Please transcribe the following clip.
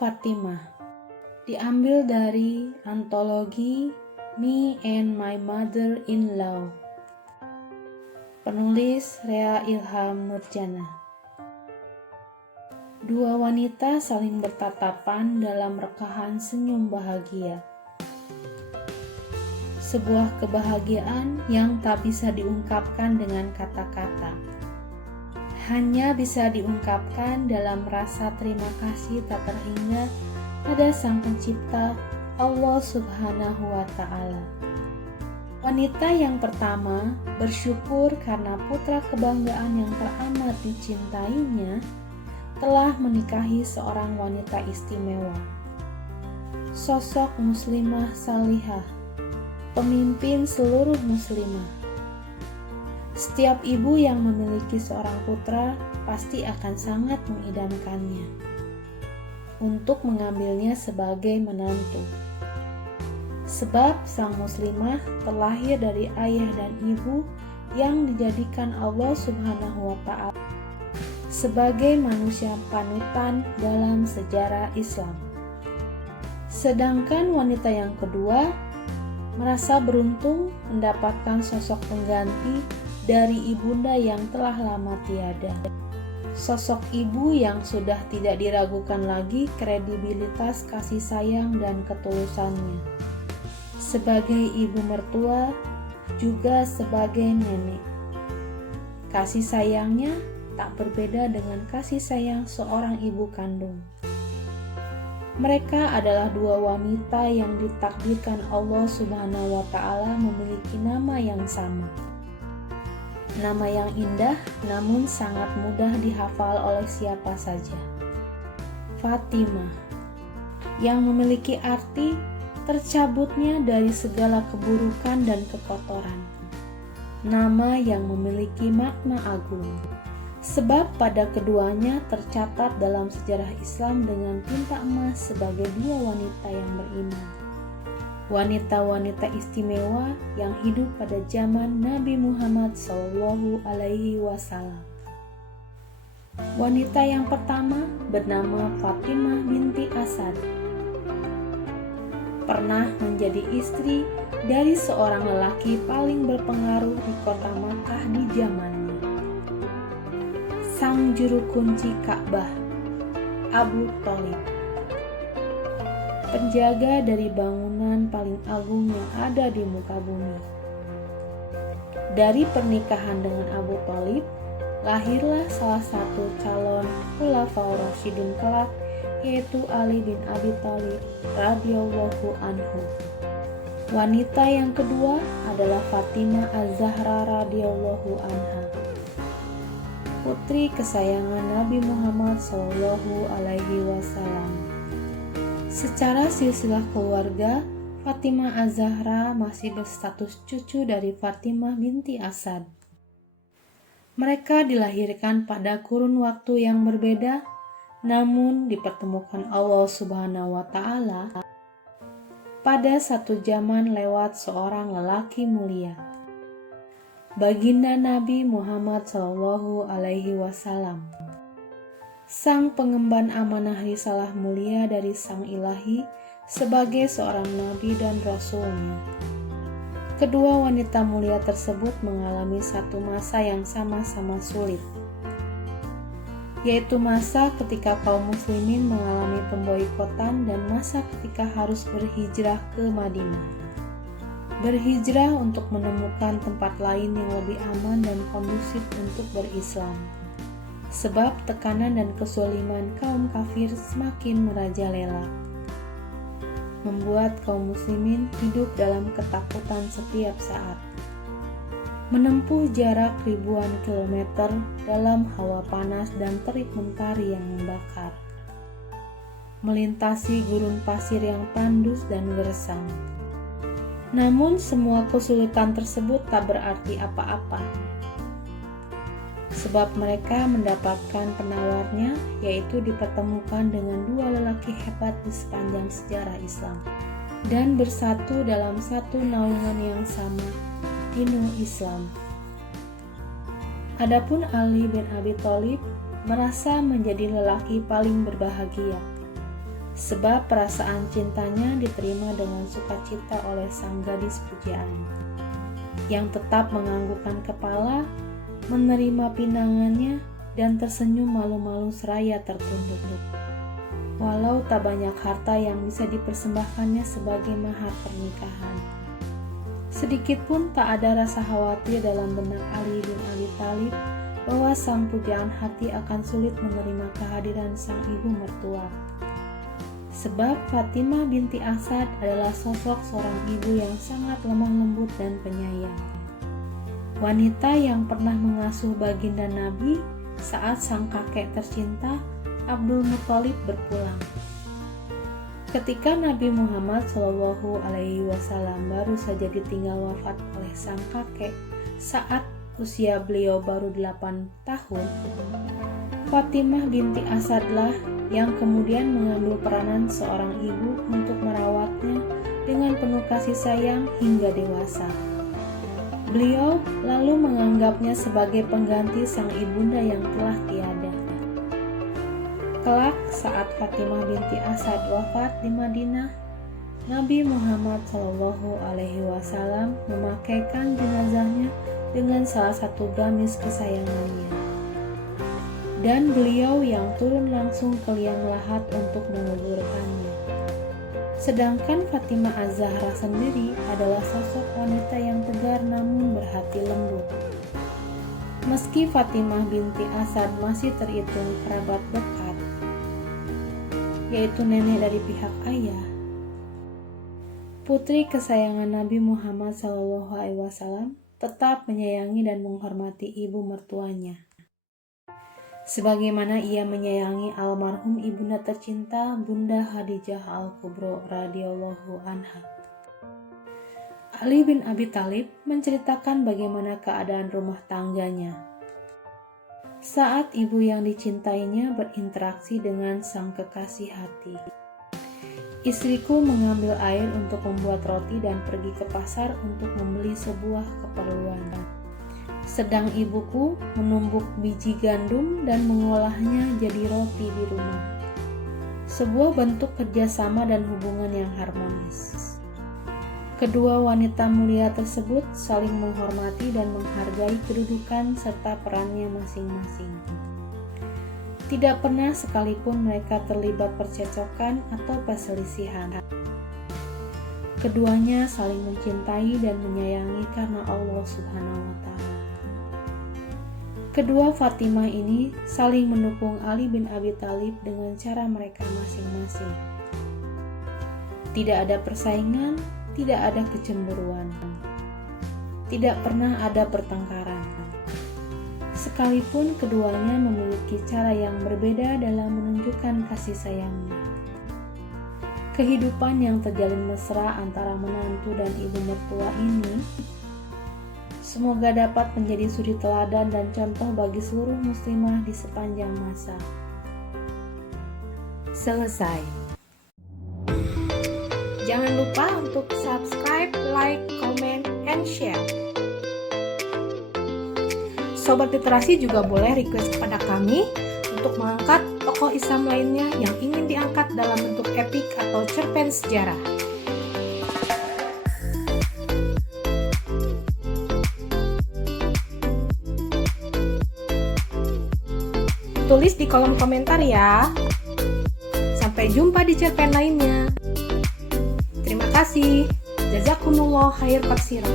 Fatimah diambil dari antologi Me and My Mother-in-Law. Penulis Rea Ilham Nurjana. Dua wanita saling bertatapan dalam rekahan senyum bahagia. Sebuah kebahagiaan yang tak bisa diungkapkan dengan kata-kata. Hanya bisa diungkapkan dalam rasa terima kasih tak terhingga pada Sang Pencipta Allah Subhanahu wa Ta'ala. Wanita yang pertama bersyukur karena putra kebanggaan yang teramat dicintainya telah menikahi seorang wanita istimewa. Sosok muslimah salihah, pemimpin seluruh muslimah. Setiap ibu yang memiliki seorang putra pasti akan sangat mengidamkannya untuk mengambilnya sebagai menantu. Sebab sang muslimah terlahir dari ayah dan ibu yang dijadikan Allah Subhanahu wa Ta'ala sebagai manusia panutan dalam sejarah Islam. Sedangkan wanita yang kedua merasa beruntung mendapatkan sosok pengganti dari ibunda yang telah lama tiada. Sosok ibu yang sudah tidak diragukan lagi kredibilitas kasih sayang dan ketulusannya. Sebagai ibu mertua, juga sebagai nenek. Kasih sayangnya tak berbeda dengan kasih sayang seorang ibu kandung. Mereka adalah dua wanita yang ditakdirkan Allah Subhanahu wa Ta'ala memiliki nama yang sama. Nama yang indah namun sangat mudah dihafal oleh siapa saja. Fatimah, yang memiliki arti tercabutnya dari segala keburukan dan kekotoran. Nama yang memiliki makna agung. Sebab pada keduanya tercatat dalam sejarah Islam dengan tinta emas sebagai dua wanita yang beriman. Wanita-wanita istimewa yang hidup pada zaman Nabi Muhammad SAW. Wanita yang pertama bernama Fatimah binti Asad. Pernah menjadi istri dari seorang lelaki paling berpengaruh di kota Makkah di zamannya. Sang juru kunci Ka'bah, Abu Thalib. Penjaga dari bangunan paling agung yang ada di muka bumi. Dari pernikahan dengan Abu Thalib, lahirlah salah satu calon khulafaur rasyidin kelak, yaitu Ali bin Abi Thalib radhiyallahu anhu. Wanita yang kedua adalah Fatimah Az-Zahra radhiyallahu anha, putri kesayangan Nabi Muhammad SAW. Secara silsilah keluarga, Fatimah Az-Zahra masih berstatus cucu dari Fatimah binti Asad. Mereka dilahirkan pada kurun waktu yang berbeda, namun dipertemukan Allah Subhanahu wa Ta'ala pada satu zaman lewat seorang lelaki mulia, baginda Nabi Muhammad SAW. Sang pengemban amanah risalah mulia dari Sang Ilahi sebagai seorang nabi dan rasulnya. Kedua wanita mulia tersebut mengalami satu masa yang sama-sama sulit, yaitu masa ketika kaum muslimin mengalami pemboikotan dan masa ketika harus berhijrah ke Madinah. Berhijrah untuk menemukan tempat lain yang lebih aman dan kondusif untuk berislam. Sebab tekanan dan kezaliman kaum kafir semakin merajalela, membuat kaum muslimin hidup dalam ketakutan setiap saat. Menempuh jarak ribuan kilometer dalam hawa panas dan terik mentari yang membakar. Melintasi gurun pasir yang tandus dan gersang. Namun semua kesulitan tersebut tak berarti apa-apa. Sebab mereka mendapatkan penawarnya, yaitu dipertemukan dengan dua lelaki hebat di sepanjang sejarah Islam dan bersatu dalam satu naungan yang sama, dinu Islam. Adapun Ali bin Abi Thalib merasa menjadi lelaki paling berbahagia, sebab perasaan cintanya diterima dengan sukacita oleh sang gadis pujaan, yang tetap menganggukkan kepala, menerima pinangannya, dan tersenyum malu-malu seraya tertunduk. Walau tak banyak harta yang bisa dipersembahkannya sebagai mahar pernikahan, sedikit pun tak ada rasa khawatir dalam benak Ali bin Abi Thalib bahwa sang pujaan hati akan sulit menerima kehadiran sang ibu mertua. Sebab Fatimah binti Asad adalah sosok seorang ibu yang sangat lemah lembut dan penyayang. Wanita yang pernah mengasuh baginda Nabi saat sang kakek tercinta Abdul Muthalib berpulang. Ketika Nabi Muhammad SAW baru saja ditinggal wafat oleh sang kakek saat usia beliau baru 8 tahun, Fatimah binti Asadlah yang kemudian mengambil peranan seorang ibu untuk merawatnya dengan penuh kasih sayang hingga dewasa. Beliau lalu menganggapnya sebagai pengganti sang ibunda yang telah tiada. Kelak saat Fatimah binti Asad wafat di Madinah, Nabi Muhammad SAW memakaikan jenazahnya dengan salah satu gamis kesayangannya. Dan beliau yang turun langsung ke liang lahat untuk menguburkannya. Sedangkan Fatimah Az-Zahra sendiri adalah sosok wanita yang tegar namun berhati lembut. Meski Fatimah binti Asad masih terhitung kerabat dekat, yaitu nenek dari pihak ayah, putri kesayangan Nabi Muhammad SAW tetap menyayangi dan menghormati ibu mertuanya, sebagaimana ia menyayangi almarhum ibunda tercinta Bunda Khadijah Al-Kubro radhiyallahu anha. Ali bin Abi Thalib menceritakan bagaimana keadaan rumah tangganya saat ibu yang dicintainya berinteraksi dengan sang kekasih hati. Istriku mengambil air untuk membuat roti dan pergi ke pasar untuk membeli sebuah keperluan. Sedang ibuku menumbuk biji gandum dan mengolahnya jadi roti di rumah. Sebuah bentuk kerjasama dan hubungan yang harmonis. Kedua wanita mulia tersebut saling menghormati dan menghargai kedudukan serta perannya masing-masing. Tidak pernah sekalipun mereka terlibat percecokan atau perselisihan. Keduanya saling mencintai dan menyayangi karena Allah Subhanahu wa Ta'ala. Kedua Fatimah ini saling mendukung Ali bin Abi Thalib dengan cara mereka masing-masing. Tidak ada persaingan, tidak ada kecemburuan, tidak pernah ada pertengkaran. Sekalipun keduanya memiliki cara yang berbeda dalam menunjukkan kasih sayangnya. Kehidupan yang terjalin mesra antara menantu dan ibu mertua ini semoga dapat menjadi suri teladan dan contoh bagi seluruh muslimah di sepanjang masa. Selesai. Jangan lupa untuk subscribe, like, comment, and share. Sobat Literasi juga boleh request kepada kami untuk mengangkat tokoh Islam lainnya yang ingin diangkat dalam bentuk epik atau cerpen sejarah. Tulis di kolom komentar ya. Sampai jumpa di cerpen lainnya. Terima kasih. Jazakumullah khair katsiran.